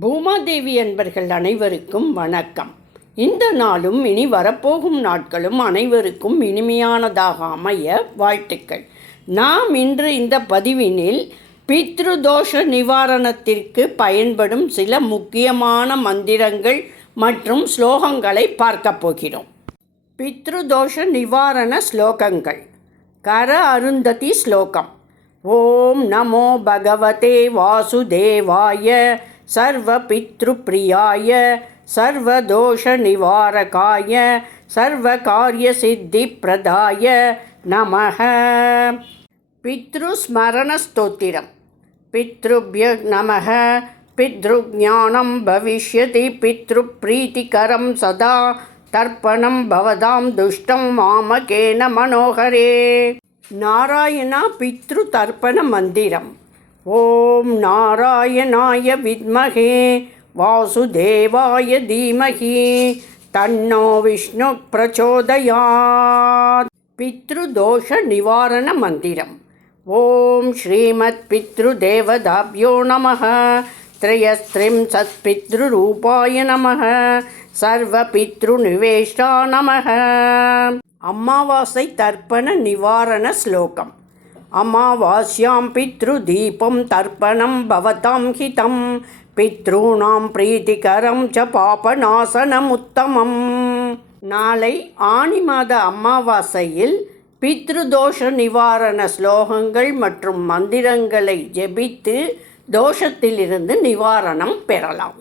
பூமாதேவி என்பர்கள் அனைவருக்கும் வணக்கம். இந்த நாளும் இனி வரப்போகும் நாட்களும் அனைவருக்கும் இனிமையானதாக அமைய வாழ்த்துக்கள். நாம் இன்று இந்த பதிவினில் பித்ருதோஷ நிவாரணத்திற்கு பயன்படும் சில முக்கியமான மந்திரங்கள் மற்றும் ஸ்லோகங்களை பார்க்கப் போகிறோம். பித்ருதோஷ நிவாரண ஸ்லோகங்கள். கர அருந்ததி ஸ்லோகம். ஓம் நமோ பகவதே வாசுதேவாய சர்வபித்ருப்ரியாய சர்வதோஷநிவாரகாய சர்வகாரியசித்திப்பிரதாய நமக. பித்ருஸ்மரணஸ்தோத்திரம். பித்ருபிய நமக. பித்ருஜானம் பவிஷ்யதி. பித்ருப்ரீத்திகரம் சதா. தர்ப்பணம் பவதாம் துஷ்டம் மாமகேன மனோகரே நாராயணா பித்ரு தர்ப்பண மந்திரம். मामकेन मनोहरे नारायणा पितृतर्पणमन्दिरम् ॐ नारायणाय विद्महे वासुदेवाय धीमहि तन्नो विष्णुः प्रचोदयात् पितृदोषनिवारणमन्दिरम् ॐ श्रीमत्पितृदेवताभ्यो नमः त्रयस्त्रिंशत्पितृरूपाय नमः सर्वपितृनिवेष्टा नमः अमावासै तर्पण निवारण श्लोकम् அமாவாஸ்யாம் பித்ருதீபம் தர்ப்பணம் பவதாம் ஹிதம். பித்ருணாம் பிரீத்திகரம் ச பாபநாசனம் உத்தமம் நாளை ஆணி மாத அமாவாசையில் பித்ருதோஷ நிவாரண ஸ்லோகங்கள் மற்றும் மந்திரங்களை ஜெபித்து தோஷத்திலிருந்து நிவாரணம் பெறலாம்.